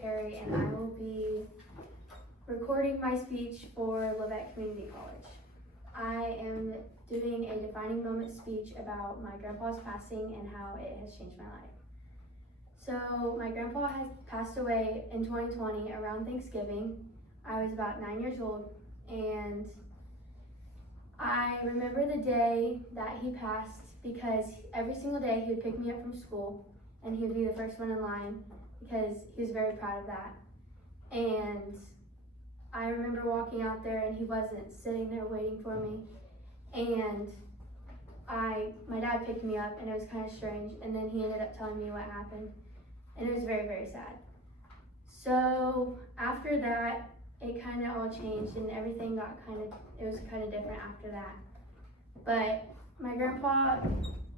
Perry, and I will be recording my speech for Levesque Community College. I am doing a defining moment speech about my grandpa's passing and how it has changed my life. So my grandpa has passed away in 2020 around Thanksgiving. I was about 9 years old, and I remember the day that he passed because every single day he would pick me up from school and he would be the first one in line because he was very proud of that. And I remember walking out there and he wasn't sitting there waiting for me. And my dad picked me up and it was kind of strange, and then he ended up telling me what happened, and it was very, very sad. So after that, it kind of all changed and everything it was kind of different after that. But my grandpa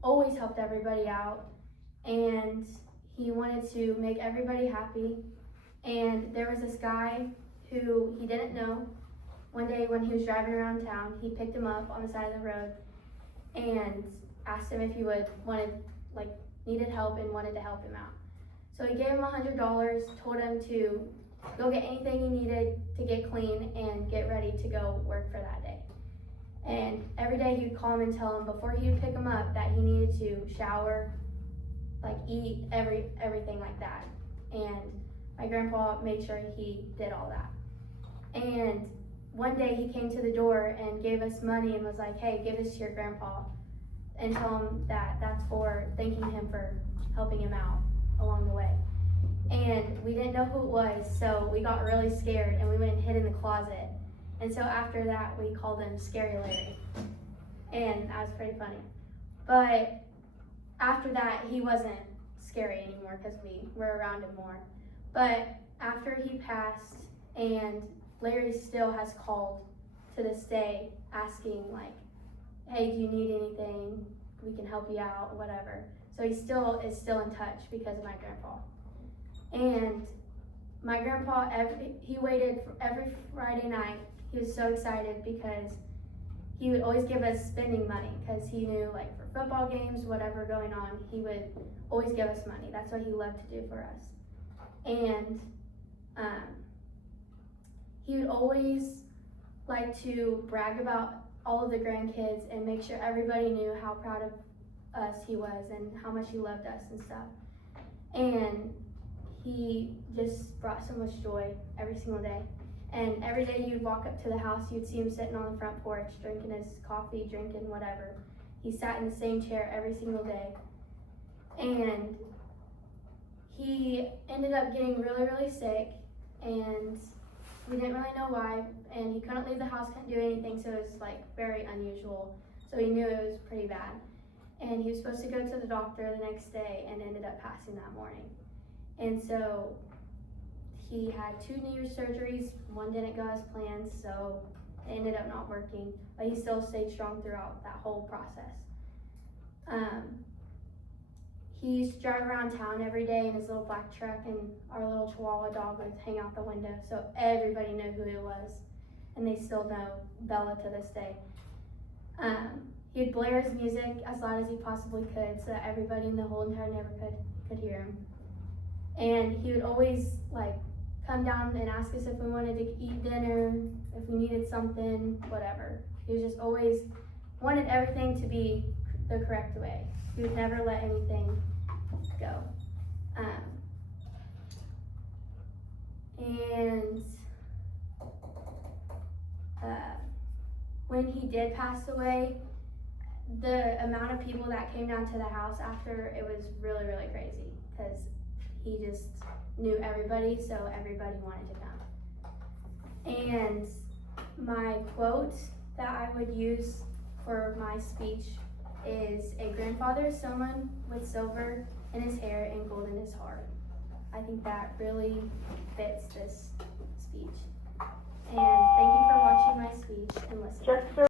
always helped everybody out, and he wanted to make everybody happy. And there was this guy who he didn't know. One day when he was driving around town, he picked him up on the side of the road and asked him if he needed help and wanted to help him out. So he gave him $100, told him to go get anything he needed to get clean and get ready to go work for that day. And every day he would call him and tell him before he would pick him up that he needed to shower, eat, everything like that. And my grandpa made sure he did all that. And one day he came to the door and gave us money and was like, "Hey, give this to your grandpa and tell him that that's for thanking him for helping him out along the way." And we didn't know who it was, so we got really scared and we went and hid in the closet. And so after that, we called him Scary Larry. And that was pretty funny. But after that, he wasn't scary anymore because we were around him more. But after he passed, and Larry still has called to this day asking "Hey, do you need anything? We can help you out," whatever. So he still is in touch because of my grandpa. And my grandpa, he waited for every Friday night. He was so excited because he would always give us spending money because he knew for football games, whatever going on, he would always give us money. That's what he loved to do for us. And he would always like to brag about all of the grandkids and make sure everybody knew how proud of us he was and how much he loved us and stuff. And he just brought so much joy every single day. And every day you'd walk up to the house, you'd see him sitting on the front porch, drinking his coffee, drinking whatever. He sat in the same chair every single day. And he ended up getting really, really sick, and we didn't really know why, and he couldn't leave the house, couldn't do anything, so it was very unusual. So he knew it was pretty bad. And he was supposed to go to the doctor the next day and ended up passing that morning. And so he had 2 New Year's surgeries. One didn't go as planned, so it ended up not working, but he still stayed strong throughout that whole process. He used to drive around town every day in his little black truck, and our little Chihuahua dog would hang out the window, so everybody knew who he was, and they still know Bella to this day. He'd blare his music as loud as he possibly could so that everybody in the whole entire neighborhood could hear him. And he would always come down and ask us if we wanted to eat dinner, if we needed something, whatever. He was just always wanted everything to be the correct way. He would never let anything go. When he did pass away, the amount of people that came down to the house after, it was really, really crazy because he just knew everybody, so everybody wanted to come. And my quote that I would use for my speech is, "A grandfather is someone with silver in his hair and gold in his heart." I think that really fits this speech. And thank you for watching my speech and listening.